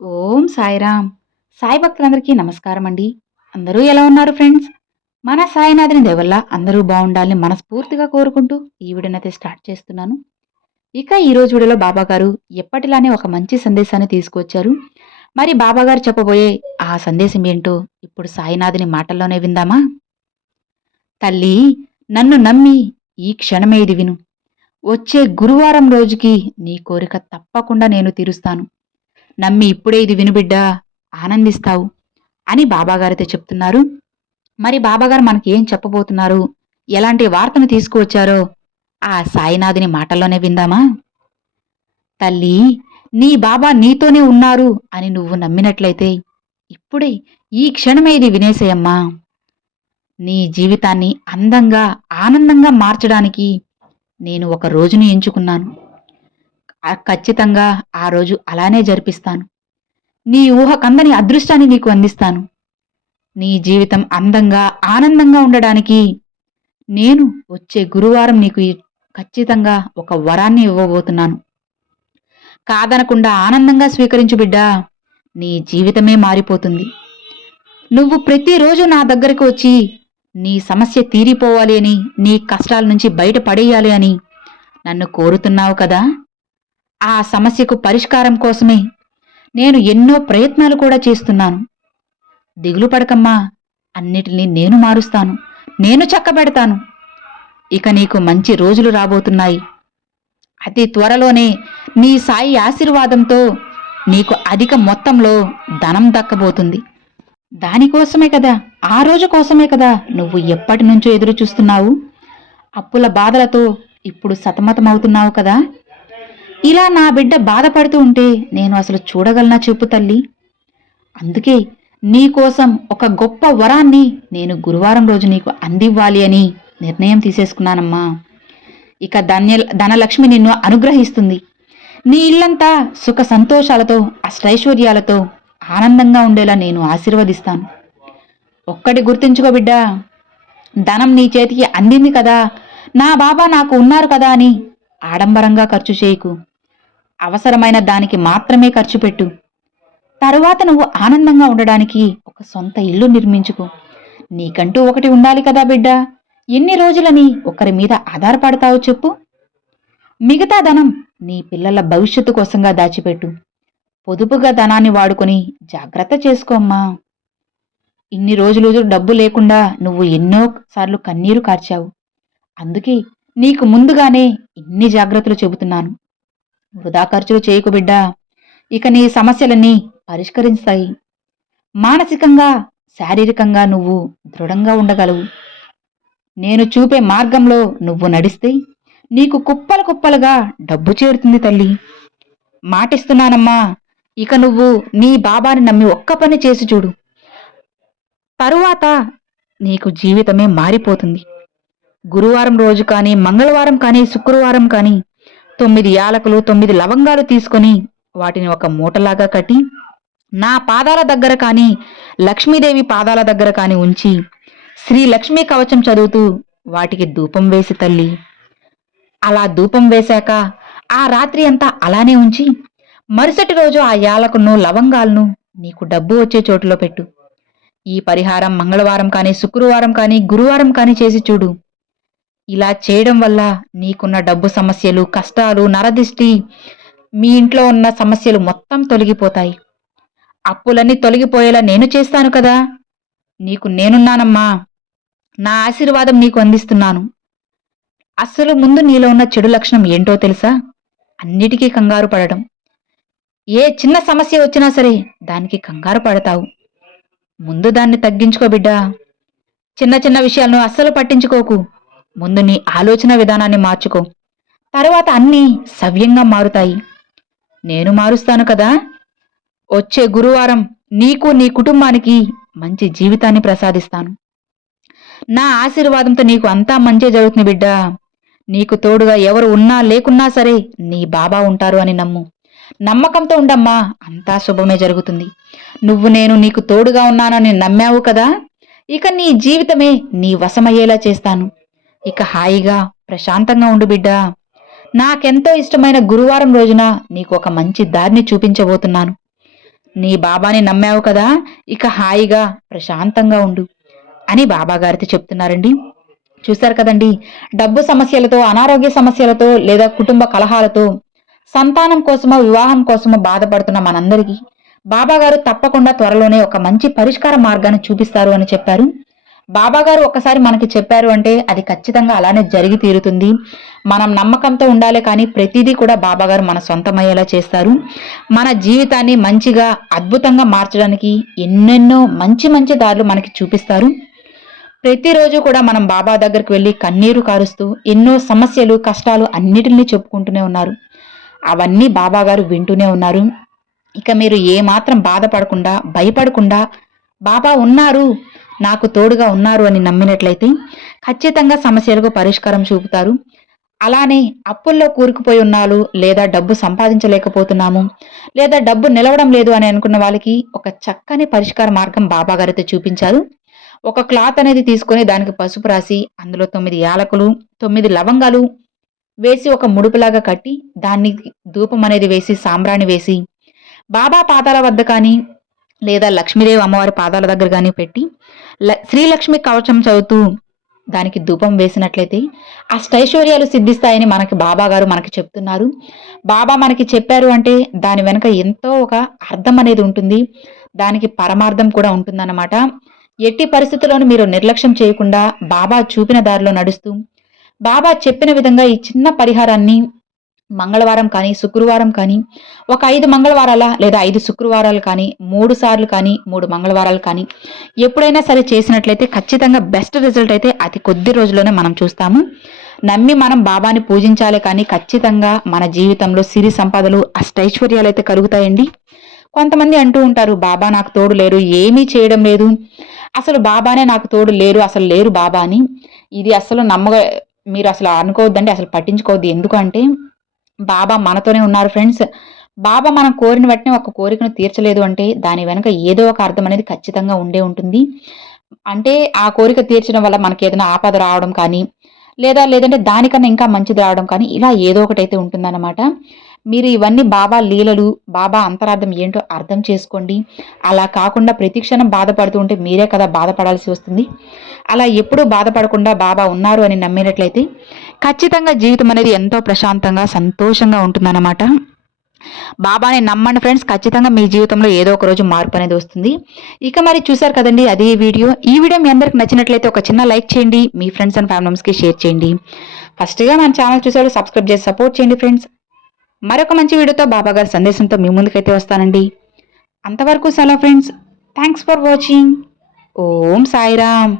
ఓం సాయిరామ్. సాయి భక్తులందరికీ నమస్కారం అండి అందరూ ఎలా ఉన్నారు ఫ్రెండ్స్? మన సాయినాథుని దేవల్ల అందరూ బాగుండాలని మనస్ఫూర్తిగా కోరుకుంటూ ఈ వీడియోనైతే స్టార్ట్ చేస్తున్నాను. ఇక ఈరోజు విడలో వీడియోలో బాబా గారు ఎప్పటిలానే ఒక మంచి సందేశాన్ని తీసుకొచ్చారు. మరి బాబాగారు చెప్పబోయే ఆ సందేశం ఏంటో ఇప్పుడు సాయినాథుని మాటల్లోనే విందామా? తల్లి నన్ను నమ్మి ఈ క్షణమే ఇది విను. వచ్చే గురువారం రోజుకి నీ కోరిక తప్పకుండా నేను తీరుస్తాను. నమ్మి ఇప్పుడే ఇది వినుబిడ్డా ఆనందిస్తావు అని బాబాగారితో చెప్తున్నారు. మరి బాబాగారు మనకి ఏం చెప్పబోతున్నారు? ఎలాంటి వార్తను తీసుకువచ్చారో ఆ సాయినాథుని మాటల్లోనే విందామా? తల్లి నీ బాబా నీతోనే ఉన్నారు అని నువ్వు నమ్మినట్లయితే ఇప్పుడే ఈ క్షణమే ఇది వినేసేయమ్మా. నీ జీవితాన్ని అందంగా ఆనందంగా మార్చడానికి నేను ఒక రోజును ఎంచుకున్నాను. ఖచ్చితంగా ఆ రోజు అలానే జరిపిస్తాను. నీ ఊహకందని అదృష్టాన్ని నీకు అందిస్తాను. నీ జీవితం అందంగా ఆనందంగా ఉండడానికి నేను వచ్చే గురువారం నీకు ఖచ్చితంగా ఒక వరాన్ని ఇవ్వబోతున్నాను. కాదనకుండా ఆనందంగా స్వీకరించు బిడ్డా నీ జీవితమే మారిపోతుంది. నువ్వు ప్రతిరోజు నా దగ్గరకు వచ్చి నీ సమస్య తీరిపోవాలి అని నీ కష్టాల నుంచి బయటపడేయాలి అని నన్ను కోరుతున్నావు కదా? ఆ సమస్యకు పరిష్కారం కోసమే నేను ఎన్నో ప్రయత్నాలు కూడా చేస్తున్నాను. దిగులు పడకమ్మా అన్నిటినీ నేను మారుస్తాను నేను చక్కబెడతాను. ఇక నీకు మంచి రోజులు రాబోతున్నాయి. అతి త్వరలోనే నీ సాయి ఆశీర్వాదంతో నీకు అధిక మొత్తంలో ధనం దక్కబోతుంది. దానికోసమే కదా ఆ రోజు కోసమే కదా నువ్వు ఎప్పటి నుంచో ఎదురు చూస్తున్నావు అప్పుల బాధలతో ఇప్పుడు సతమతమవుతున్నావు కదా? ఇలా నా బిడ్డ బాధపడుతూ ఉంటే నేను అసలు చూడగలనా చెప్పు తల్లి. అందుకే నీకోసం ఒక గొప్ప వరాన్ని నేను గురువారం రోజు నీకు అందివ్వాలి అని నిర్ణయం తీసేసుకున్నానమ్మా. ఇక ధన్య ధనలక్ష్మి నిన్ను అనుగ్రహిస్తుంది. నీ ఇల్లంతా సుఖ సంతోషాలతో అష్టైశ్వర్యాలతో ఆనందంగా ఉండేలా నేను ఆశీర్వదిస్తాను. ఒక్కటి గుర్తుంచుకో బిడ్డా ధనం నీ చేతికి అందింది కదా నా బాబా నాకు ఉన్నారు కదా అని ఆడంబరంగా ఖర్చు చేయకు. అవసరమైన దానికి మాత్రమే ఖర్చు పెట్టు. తరువాత నువ్వు ఆనందంగా ఉండడానికి ఒక సొంత ఇల్లు నిర్మించుకో. నీకంటూ ఒకటి ఉండాలి కదా బిడ్డ. ఎన్ని రోజులని ఒకరి మీద ఆధారపడతావో చెప్పు. మిగతా ధనం నీ పిల్లల భవిష్యత్తు కోసంగా దాచిపెట్టు. పొదుపుగా ధనాన్ని వాడుకొని జాగ్రత్త చేసుకోమ్మా ఇన్ని రోజులు డబ్బు లేకుండా నువ్వు ఎన్నో సార్లు కన్నీరు కార్చావు. అందుకే నీకు ముందుగానే ఇన్ని జాగ్రత్తలు చెబుతున్నాను. వృధా ఖర్చులు చేయకు బిడ్డా. ఇక నీ సమస్యలన్నీ పరిష్కరిస్తాయి. మానసికంగా శారీరకంగా నువ్వు దృఢంగా ఉండగలవు. నేను చూపే మార్గంలో నువ్వు నడిస్తే నీకు కుప్పలు కుప్పలుగా డబ్బు చేరుతుంది తల్లి. మాటిస్తున్నానమ్మా ఇక నువ్వు నీ బాబాని నమ్మి ఒక్క పని చేసి చూడు. తరువాత నీకు జీవితమే మారిపోతుంది. గురువారం రోజు కానీ మంగళవారం కానీ శుక్రవారం కానీ తొమ్మిది యాలకులు తొమ్మిది లవంగాలు తీసుకొని వాటిని ఒక మూటలాగా కట్టి నా పాదాల దగ్గర కానీ లక్ష్మీదేవి పాదాల దగ్గర కానీ ఉంచి శ్రీ లక్ష్మీ కవచం చదువుతూ వాటికి ధూపం వేసి తల్లి. అలా ధూపం వేశాక ఆ రాత్రి అంతా అలానే ఉంచి మరుసటి రోజు ఆ యాలకును లవంగాలను నీకు డబ్బు వచ్చే చోటులో పెట్టు. ఈ పరిహారం మంగళవారం కానీ శుక్రవారం కానీ గురువారం కానీ చేసి చూడు. ఇలా చేయడం వల్ల నీకున్న డబ్బు సమస్యలు కష్టాలు నరదిష్టి మీ ఇంట్లో ఉన్న సమస్యలు మొత్తం తొలగిపోతాయి. అప్పులన్నీ తొలగిపోయేలా నేను చేస్తాను కదా. నీకు నేనున్నానమ్మా. నా ఆశీర్వాదం నీకు అందిస్తున్నాను. అస్సలు ముందు నీలో ఉన్న చెడు లక్షణం ఏంటో తెలుసా? అన్నిటికీ కంగారు పడడం. ఏ చిన్న సమస్య వచ్చినా సరే దానికి కంగారు పడతావు. ముందు దాన్ని తగ్గించుకో బిడ్డా. చిన్న చిన్న విషయాలను అస్సలు పట్టించుకోకు. ముందు నీ ఆలోచన విధానాన్ని మార్చుకో. తర్వాత అన్నీ సవ్యంగా మారుతాయి. నేను మారుస్తాను కదా? వచ్చే గురువారం నీకు నీ కుటుంబానికి మంచి జీవితాన్ని ప్రసాదిస్తాను. నా ఆశీర్వాదంతో నీకు అంతా మంచి జరుగుతుంది బిడ్డా. నీకు తోడుగా ఎవరు ఉన్నా లేకున్నా సరే నీ బాబా ఉంటారు అని నమ్ము. నమ్మకంతో ఉండమ్మా అంతా శుభమే జరుగుతుంది. నువ్వు నేను నీకు తోడుగా ఉన్నానని నమ్మావు కదా? ఇక నీ జీవితమే నీ వశమయ్యేలా చేస్తాను. ఇక హాయిగా ప్రశాంతంగా ఉండు బిడ్డా. నాకెంతో ఇష్టమైన గురువారం రోజున నీకు ఒక మంచి దారిని చూపించబోతున్నాను. నీ బాబాని నమ్మావు కదా ఇక హాయిగా ప్రశాంతంగా ఉండు అని బాబాగారితో చెప్తున్నారండి. చూశారు కదండి డబ్బు సమస్యలతో అనారోగ్య సమస్యలతో లేదా కుటుంబ కలహాలతో సంతానం కోసమో వివాహం కోసమో బాధపడుతున్న మనందరికీ బాబాగారు తప్పకుండా త్వరలోనే ఒక మంచి పరిష్కార మార్గాన్ని చూపిస్తారు అని చెప్పారు. బాబా గారు ఒకసారి మనకి చెప్పారు అంటే అది ఖచ్చితంగా అలానే జరిగి తీరుతుంది. మనం నమ్మకంతో ఉండాలి కానీ ప్రతిదీ కూడా బాబా గారు మన సొంతమయ్యేలా చేస్తారు. మన జీవితాన్ని మంచిగా అద్భుతంగా మార్చడానికి ఎన్నెన్నో మంచి మంచి దారులు మనకి చూపిస్తారు. ప్రతిరోజు కూడా మనం బాబా దగ్గరికి వెళ్ళి కన్నీరు కారుస్తూ ఎన్నో సమస్యలు కష్టాలు అన్నిటినీ చెప్పుకుంటూనే ఉన్నారు. అవన్నీ బాబా గారు వింటూనే ఉన్నారు. ఇక మీరు ఏమాత్రం బాధపడకుండా భయపడకుండా బాబా ఉన్నారు నాకు తోడుగా ఉన్నారు అని నమ్మినట్లయితే ఖచ్చితంగా సమస్యలకు పరిష్కారం చూపుతారు. అలానే అప్పుల్లో కూరుకుపోయి ఉన్నాలు లేదా డబ్బు సంపాదించలేకపోతున్నాము లేదా డబ్బు నిలవడం లేదు అని అనుకున్న వాళ్ళకి ఒక చక్కని పరిష్కార మార్గం బాబా గారితో చూపించారు. ఒక క్లాత్ అనేది తీసుకొని దానికి పసుపు రాసి అందులో తొమ్మిది యాలకులు తొమ్మిది లవంగాలు వేసి ఒక ముడుపులాగా కట్టి దాన్ని ధూపం అనేది వేసి సాంబ్రాణి వేసి బాబా పాదాల వద్ద కానీ లేదా లక్ష్మీదేవి అమ్మవారి పాదాల దగ్గర కానీ పెట్టి ల- శ్రీలక్ష్మి కవచం చదువుతూ దానికి ధూపం వేసినట్లయితే అష్టైశ్వర్యాలు సిద్ధిస్తాయని మనకి బాబా గారు మనకి చెప్తున్నారు. బాబా మనకి చెప్పారు అంటే దాని వెనుక ఎంతో ఒక అర్థం అనేది ఉంటుంది. దానికి పరమార్థం కూడా ఉంటుందన్నమాట. ఎట్టి పరిస్థితుల్లోనూ మీరు నిర్లక్ష్యం చేయకుండా బాబా చూపిన దారిలో నడుస్తూ బాబా చెప్పిన విధంగా ఈ చిన్న పరిహారాన్ని మంగళవారం కానీ శుక్రవారం కానీ ఒక ఐదు మంగళవారాల లేదా ఐదు శుక్రవారాలు కానీ మూడు సార్లు కానీ మూడు మంగళవారాలు కానీ ఎప్పుడైనా సరే చేసినట్లయితే ఖచ్చితంగా బెస్ట్ రిజల్ట్ అయితే అతి కొద్ది రోజుల్లోనే మనం చూస్తాము. నమ్మి మనం బాబాని పూజించాలి కానీ ఖచ్చితంగా మన జీవితంలో సిరి సంపదలు అష్టైశ్వర్యాలు అయితే కలుగుతాయండి. కొంతమంది అంటూ ఉంటారు బాబా నాకు తోడు లేరు ఏమీ చేయడం లేదు. అసలు బాబానే నాకు తోడు లేరు అసలు లేరు బాబా అని. ఇది అసలు నమ్మగ మీరు అసలు అనుకోవద్దండి అసలు పట్టించుకోవద్దు. ఎందుకంటే బాబా మనతోనే ఉన్నారు ఫ్రెండ్స్. బాబా మనం కోరిన వెంటనే ఒక కోరికను తీర్చలేదు అంటే దాని వెనుక ఏదో ఒక అర్థం అనేది ఖచ్చితంగా ఉండే ఉంటుంది. అంటే ఆ కోరిక తీర్చడం వల్ల మనకి ఏదైనా ఆపద రావడం కానీ లేదా లేదంటే దానికన్నా ఇంకా మంచిది రావడం కానీ ఇలా ఏదో ఒకటి అయితే ఉంటుందన్నమాట. మీరు ఇవన్నీ బాబా లీలలు బాబా అంతరార్థం ఏంటో అర్థం చేసుకోండి. అలా కాకుండా ప్రతిక్షణం బాధపడుతూ ఉంటే మీరే కదా బాధపడాల్సి వస్తుంది. అలా ఎప్పుడూ బాధపడకుండా బాబా ఉన్నారు అని నమ్మినట్లయితే ఖచ్చితంగా జీవితం అనేది ఎంతో ప్రశాంతంగా సంతోషంగా ఉంటుందన్నమాట. బాబాని నమ్మండి ఫ్రెండ్స్ ఖచ్చితంగా మీ జీవితంలో ఏదో ఒక రోజు మార్పు అనేది వస్తుంది. ఇక మరి చూసారు కదండి అదే వీడియో. ఈ వీడియో మీ అందరికి నచ్చినట్లయితే ఒక చిన్న లైక్ చేయండి మీ ఫ్రెండ్స్ అండ్ ఫ్యామిలీ మెంబర్స్కి షేర్ చేయండి. ఫస్ట్గా మన ఛానల్ చూసేవాళ్ళు సబ్స్క్రైబ్ చేసి సపోర్ట్ చేయండి ఫ్రెండ్స్. మరొక మంచి వీడియోతో బాబా గారి సందేశంతో మీ ముందుకైతే వస్తానండి. అంతవరకు సెలవు friends thanks for watching Om Sairam.